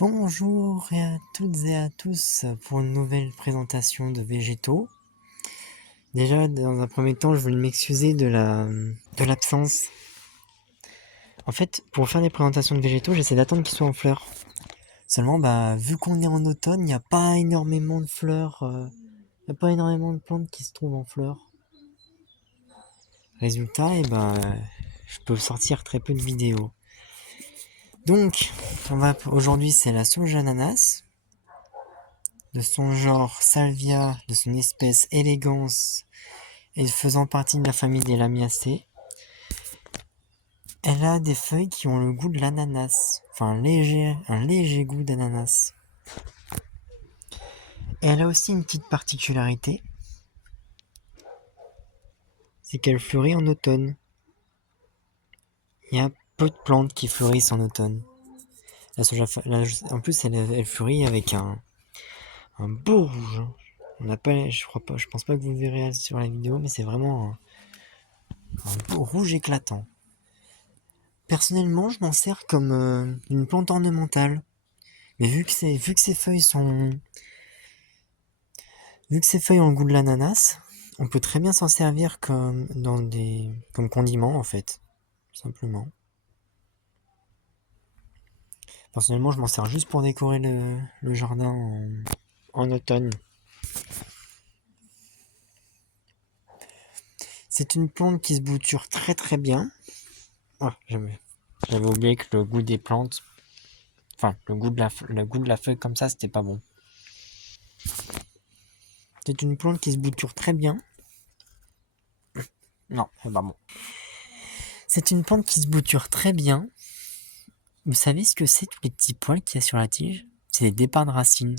Bonjour à toutes et à tous pour une nouvelle présentation de végétaux. Déjà, dans un premier temps, je voulais m'excuser de l'absence. En fait, pour faire des présentations de végétaux, j'essaie d'attendre qu'ils soient en fleurs. Seulement, vu qu'on est en automne, il n'y a pas énormément de fleurs, il n'y a pas énormément de plantes qui se trouvent en fleurs. Résultat, je peux sortir très peu de vidéos. Donc, aujourd'hui, c'est la sauge ananas, de son genre Salvia, de son espèce Elegans, et faisant partie de la famille des Lamiacées. Elle a des feuilles qui ont le goût de l'ananas, enfin un léger goût d'ananas. Et elle a aussi une petite particularité, c'est qu'elle fleurit en automne. Il y a peu de plantes qui fleurissent en automne. En plus, elle fleurit avec un beau rouge. Je pense pas que vous le verrez sur la vidéo, mais c'est vraiment un beau rouge éclatant. Personnellement, je m'en sers comme une plante ornementale. Mais vu que ses feuilles ont le goût de l'ananas, on peut très bien s'en servir comme condiment en fait, tout simplement. Personnellement, je m'en sers juste pour décorer le jardin en automne. C'est une plante qui se bouture très très bien. Oh, j'avais oublié que le goût des plantes, enfin le goût de la feuille comme ça, c'était pas bon. C'est une plante qui se bouture très bien. Non, c'est pas bon. C'est une plante qui se bouture très bien. Vous savez ce que c'est, tous les petits poils qu'il y a sur la tige? C'est des départs de racines.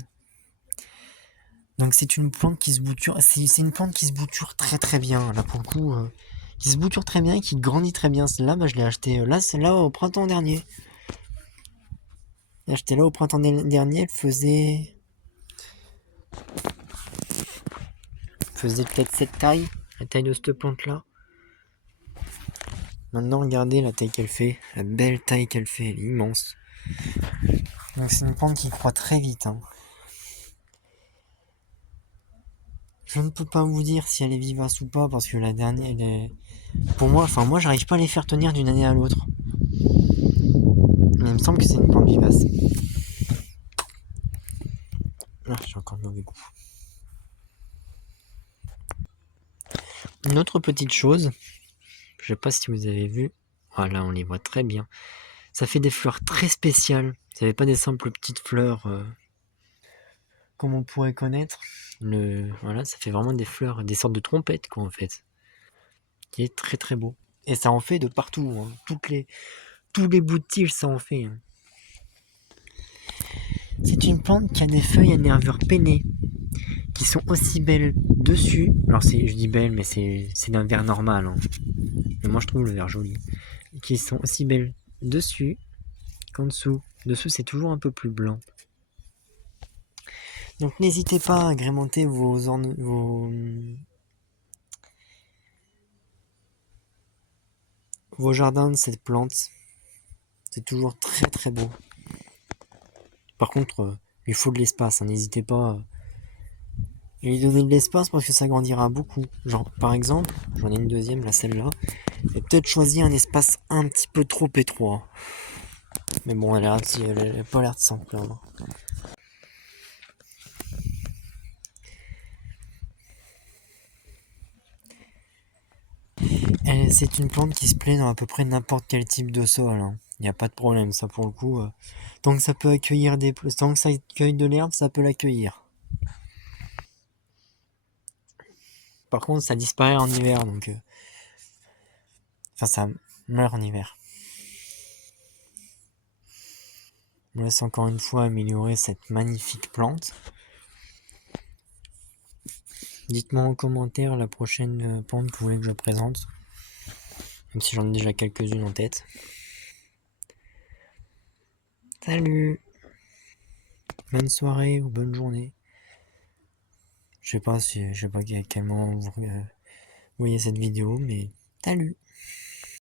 Donc c'est une plante qui se bouture, c'est une plante qui se bouture très très bien, là pour le coup, qui se bouture très bien et qui grandit très bien. Celle-là, je l'ai acheté celle-là au printemps dernier. J'ai acheté là au printemps dernier, elle faisait peut-être cette taille, la taille de cette plante-là. Maintenant, regardez la taille qu'elle fait, la belle taille qu'elle fait, elle est immense. Donc c'est une plante qui croît très vite. Je ne peux pas vous dire si elle est vivace ou pas, parce que la dernière, elle est... Pour moi, j'arrive pas à les faire tenir d'une année à l'autre. Mais il me semble que c'est une plante vivace. Ah, j'ai encore le mauvais goût. Une autre petite chose, je sais pas si vous avez vu, voilà, on les voit très bien. Ça fait des fleurs très spéciales. Ça fait pas des simples petites fleurs comme on pourrait connaître. Voilà, ça fait vraiment des fleurs, des sortes de trompettes quoi en fait. Qui est très très beau. Et ça en fait de partout. Tous les bouts de tige, ça en fait. C'est une plante qui a des feuilles à nervures pennées, qui sont aussi belles dessus. Alors je dis belles, mais c'est d'un vert normal. Mais moi je trouve le vert joli. Qui sont aussi belles dessus qu'en dessous. Dessous c'est toujours un peu plus blanc. Donc n'hésitez pas à agrémenter vos jardins de cette plante. C'est toujours très très beau. Par contre, il faut de l'espace, n'hésitez pas à lui donner de l'espace parce que ça grandira beaucoup. Genre, par exemple, j'en ai une deuxième, là, celle-là. J'ai peut-être choisi un espace un petit peu trop étroit. Mais bon, elle a pas l'air de s'en plaindre. C'est une plante qui se plaît dans à peu près n'importe quel type de sol. Il n'y a pas de problème, ça pour le coup. Tant que ça peut accueillir tant que ça accueille de l'herbe, ça peut l'accueillir. Par contre, ça disparaît en hiver, donc... Enfin, ça meurt en hiver. Je me laisse encore une fois améliorer cette magnifique plante. Dites-moi en commentaire la prochaine plante que vous voulez que je présente. Même si j'en ai déjà quelques-unes en tête. Salut! Bonne soirée ou bonne journée. Je sais pas à quel moment vous voyez cette vidéo, mais salut!